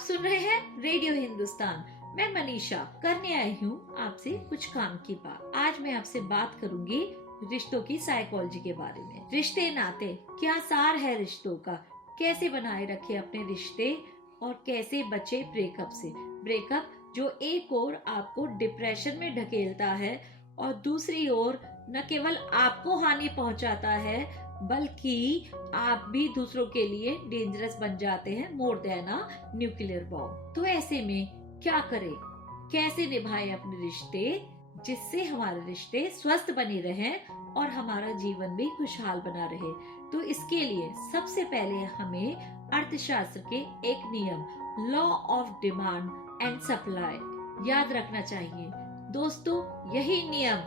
सुन रहे हैं रेडियो हिंदुस्तान। मैं मनीषा करने आई हूँ आपसे कुछ काम की बात। आज मैं आपसे बात करूंगी रिश्तों की साइकोलॉजी के बारे में। रिश्ते नाते क्या सार है रिश्तों का, कैसे बनाए रखे अपने रिश्ते और कैसे बचे ब्रेकअप से। ब्रेकअप जो एक ओर आपको डिप्रेशन में ढकेलता है और दूसरी ओर न केवल आपको हानि पहुंचाता है बल्कि आप भी दूसरों के लिए डेंजरस बन जाते हैं, more than a nuclear bomb. तो ऐसे में क्या करें, कैसे निभाएं अपने रिश्ते जिससे हमारे रिश्ते स्वस्थ बने रहें और हमारा जीवन भी खुशहाल बना रहे। तो इसके लिए सबसे पहले हमें अर्थशास्त्र के एक नियम law of demand and supply याद रखना चाहिए। दोस्तों, यही नियम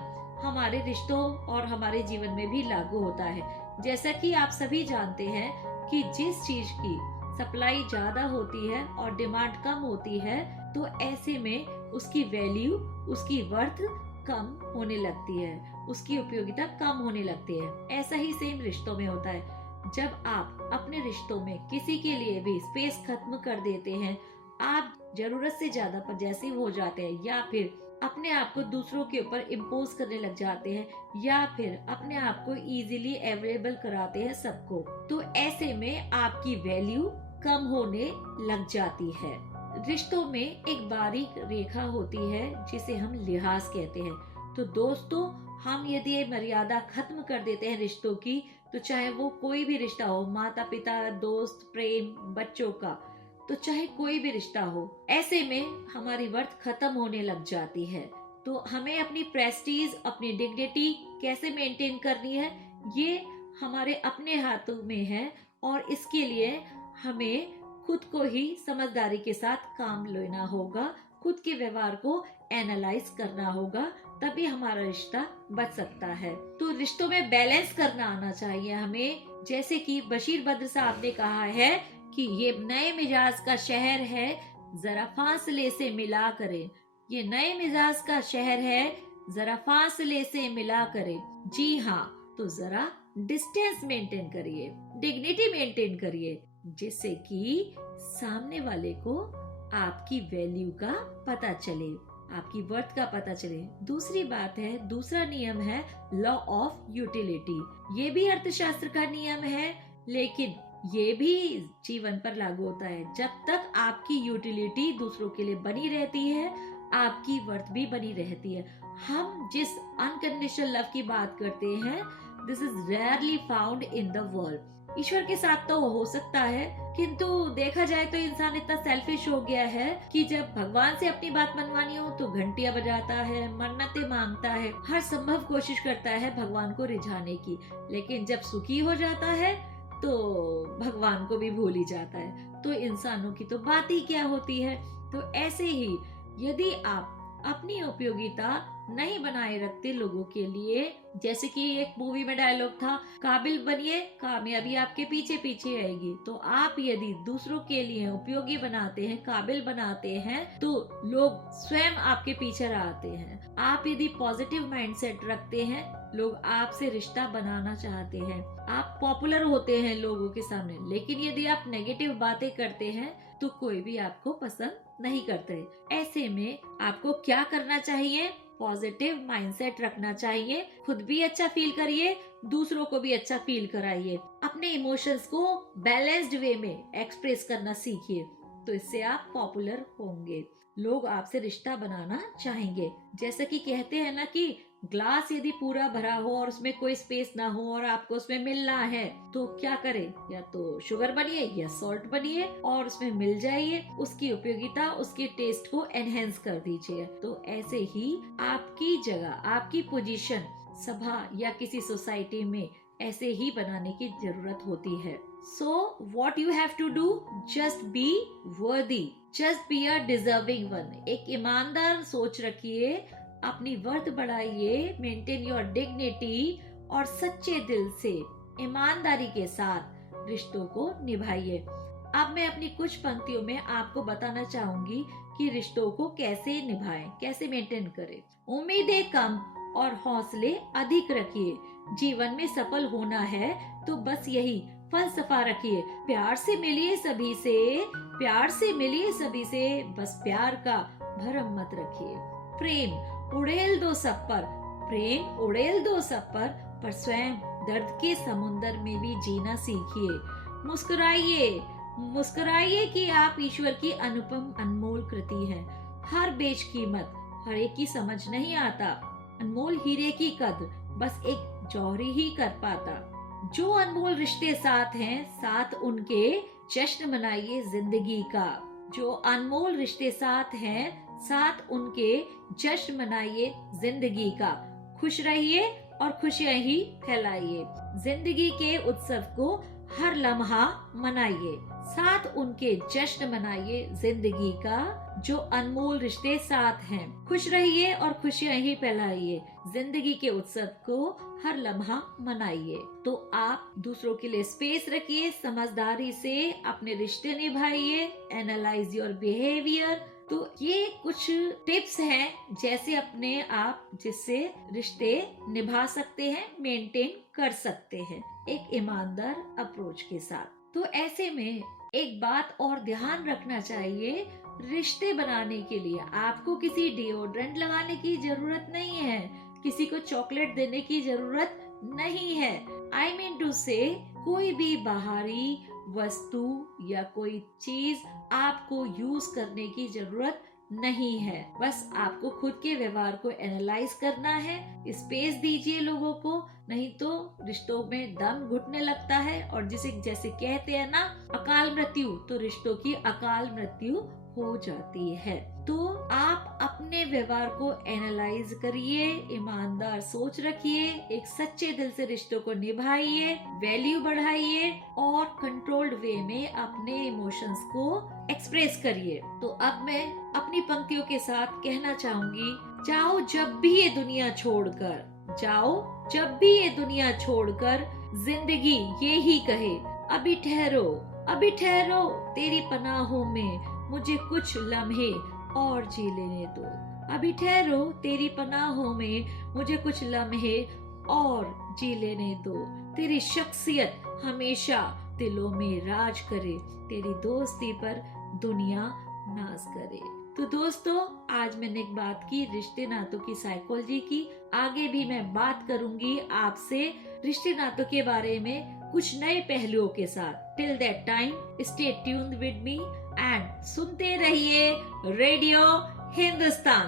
हमारे रिश्तों और हमारे जीवन में भी लागू होता है। जैसा कि आप सभी जानते हैं कि जिस चीज की सप्लाई ज्यादा होती है और डिमांड कम होती है तो ऐसे में उसकी वैल्यू, उसकी वर्थ कम होने लगती है, उसकी उपयोगिता कम होने लगती है। ऐसा ही सेम रिश्तों में होता है। जब आप अपने रिश्तों में किसी के लिए भी स्पेस खत्म कर देते हैं, आप जरूरत से ज्यादा पजेसिव हो जाते हैं या फिर अपने आप को दूसरों के ऊपर इम्पोज करने लग जाते हैं या फिर अपने आप को इजीली अवेलेबल कराते हैं सबको, तो ऐसे में आपकी वैल्यू कम होने लग जाती है। रिश्तों में एक बारीक रेखा होती है जिसे हम लिहाज कहते हैं। तो दोस्तों, हम यदि ये मर्यादा खत्म कर देते हैं रिश्तों की, तो चाहे वो कोई भी रिश्ता हो, माता पिता, दोस्त, प्रेम, बच्चों का, तो चाहे कोई भी रिश्ता हो, ऐसे में हमारी वर्थ खत्म होने लग जाती है। तो हमें अपनी प्रेस्टीज, अपनी डिग्निटी कैसे मेंटेन करनी है, ये हमारे अपने हाथों में है और इसके लिए हमें खुद को ही समझदारी के साथ काम लेना होगा, खुद के व्यवहार को एनालाइज करना होगा, तभी हमारा रिश्ता बच सकता है। तो रिश्तों में बैलेंस करना आना चाहिए हमें। जैसे कि बशीर बद्र साहब ने कहा है कि ये नए मिजाज का शहर है, जरा फासले से मिला करें। ये नए मिजाज का शहर है, जरा फासले से मिला करें। जी हाँ, तो जरा डिस्टेंस मेंटेन करिए, डिग्निटी मेंटेन करिए, जिससे कि सामने वाले को आपकी वैल्यू का पता चले, आपकी वर्थ का पता चले। दूसरी बात है, दूसरा नियम है लॉ ऑफ यूटिलिटी। ये भी अर्थशास्त्र का नियम है, लेकिन ये भी जीवन पर लागू होता है। जब तक आपकी यूटिलिटी दूसरों के लिए बनी रहती है, आपकी वर्थ भी बनी रहती है। हम जिस अनकंडीशनल लव की बात करते हैं, this is rarely found in the world. ईश्वर के साथ तो हो सकता है, किंतु देखा जाए तो इंसान इतना सेल्फिश हो गया है कि जब भगवान से अपनी बात मनवानी हो तो घंटियां बजाता है, मन्नतें मांगता है, हर संभव कोशिश करता है भगवान को रिझाने की, लेकिन जब सुखी हो जाता है तो भगवान को भी भूल ही जाता है। तो इंसानों की तो बात ही क्या होती है। तो ऐसे ही यदि आप अपनी उपयोगिता नहीं बनाए रखते लोगों के लिए, जैसे कि एक मूवी में डायलॉग था, काबिल बनिए, कामयाबी आपके पीछे पीछे आएगी। तो आप यदि दूसरों के लिए उपयोगी बनाते हैं, काबिल बनाते हैं, तो लोग स्वयं आपके पीछे आते हैं। आप यदि पॉजिटिव माइंडसेट रखते हैं, लोग आपसे रिश्ता बनाना चाहते हैं। आप पॉपुलर होते हैं लोगों के सामने, लेकिन यदि आप नेगेटिव बातें करते हैं तो कोई भी आपको पसंद नहीं करते। ऐसे में आपको क्या करना चाहिए? पॉजिटिव माइंडसेट रखना चाहिए, खुद भी अच्छा फील करिए, दूसरों को भी अच्छा फील कराइए, अपने इमोशंस को बैलेंस्ड वे में एक्सप्रेस करना सीखिए। तो इससे आप पॉपुलर होंगे, लोग आपसे रिश्ता बनाना चाहेंगे। जैसा कि कहते हैं ना कि ग्लास यदि पूरा भरा हो और उसमें कोई स्पेस ना हो और आपको उसमें मिलना है, तो क्या करें? या तो शुगर बनिए या सॉल्ट बनिए और उसमें मिल जाइए, उसकी उपयोगिता, उसके टेस्ट को एनहेंस कर दीजिए। तो ऐसे ही आपकी जगह, आपकी पोजीशन सभा या किसी सोसाइटी में ऐसे ही बनाने की जरूरत होती है। So what you have to do? Just be worthy, just be a deserving one। एक ईमानदार सोच रखिए, अपनी वर्थ बढ़ाइए, मेंटेन योर डिग्निटी और सच्चे दिल से ईमानदारी के साथ रिश्तों को निभाइए। अब मैं अपनी कुछ पंक्तियों में आपको बताना चाहूंगी कि रिश्तों को कैसे निभाएं, कैसे मेंटेन करें। उम्मीदें कम और हौसले अधिक रखिए। जीवन में सफल होना है तो बस यही फलसफा रखिए। प्यार से मिलिए सभी से, प्यार से मिलिए सभी से, बस प्यार का भरम मत रखिए। प्रेम उड़ेल दो सब पर, प्रेम उड़ेल दो सब पर स्वयं दर्द के समुंदर में भी जीना सीखिए। मुस्कुराइए, मुस्कुराइए कि आप ईश्वर की अनुपम अनमोल कृति हैं। हर बेशकीमत हर एक की समझ नहीं आता, अनमोल हीरे की कद्र बस एक जौहरी ही कर पाता। जो अनमोल रिश्ते साथ हैं, साथ उनके जश्न मनाइए जिंदगी का। जो अनमोल रिश्ते साथ हैं, साथ उनके जश्न मनाइए जिंदगी का। खुश रहिए और खुशियां ही फैलाइए। जिंदगी के उत्सव को हर लम्हा मनाइए, साथ उनके जश्न मनाइए जिंदगी का। जो अनमोल रिश्ते साथ हैं, खुश रहिए और खुशियां ही फैलाइए। जिंदगी के उत्सव को हर लम्हा मनाइए। तो आप दूसरों के लिए स्पेस रखिए, समझदारी से अपने रिश्ते निभाइए। Analyse your behaviour. तो ये कुछ टिप्स हैं जैसे अपने आप जिससे रिश्ते निभा सकते हैं, मेंटेन कर सकते हैं एक ईमानदार अप्रोच के साथ। तो ऐसे में एक बात और ध्यान रखना चाहिए, रिश्ते बनाने के लिए आपको किसी डिओड्रेंट लगाने की जरूरत नहीं है, किसी को चॉकलेट देने की जरूरत नहीं है। आई मीन टू से कोई भी बाहरी वस्तु या कोई चीज आपको यूज करने की जरूरत नहीं है। बस आपको खुद के व्यवहार को एनालाइज करना है। स्पेस दीजिए लोगों को, नहीं तो रिश्तों में दम घुटने लगता है और जिसे जैसे कहते हैं ना अकाल मृत्यु, तो रिश्तों की अकाल मृत्यु हो जाती है। तो आप अपने व्यवहार को एनालाइज करिए, ईमानदार सोच रखिए, एक सच्चे दिल से रिश्तों को निभाइए, वैल्यू बढ़ाइए और कंट्रोल्ड वे में अपने इमोशंस को एक्सप्रेस करिए। तो अब मैं अपनी पंक्तियों के साथ कहना चाहूंगी, जाओ जब भी ये दुनिया छोड़कर, जाओ जब भी ये दुनिया छोड़कर, जिंदगी ये ही कहे अभी ठहरो, अभी ठहरो, तेरी पनाहों में मुझे कुछ लम्हे और जी लेने दो। अभी ठहरो, तेरी पनाहों में मुझे कुछ लम्हे और जी लेने दो। तेरी शख्सियत हमेशा दिलों में राज करे, तेरी दोस्ती पर दुनिया नाज करे। तो दोस्तों, आज मैंने एक बात की रिश्ते नातों की साइकोलॉजी की। आगे भी मैं बात करूंगी आपसे रिश्ते नातों के बारे में कुछ नए पहलुओं के साथ। Till that time stay tuned with me and सुनते रहिए रेडियो हिंदुस्तान।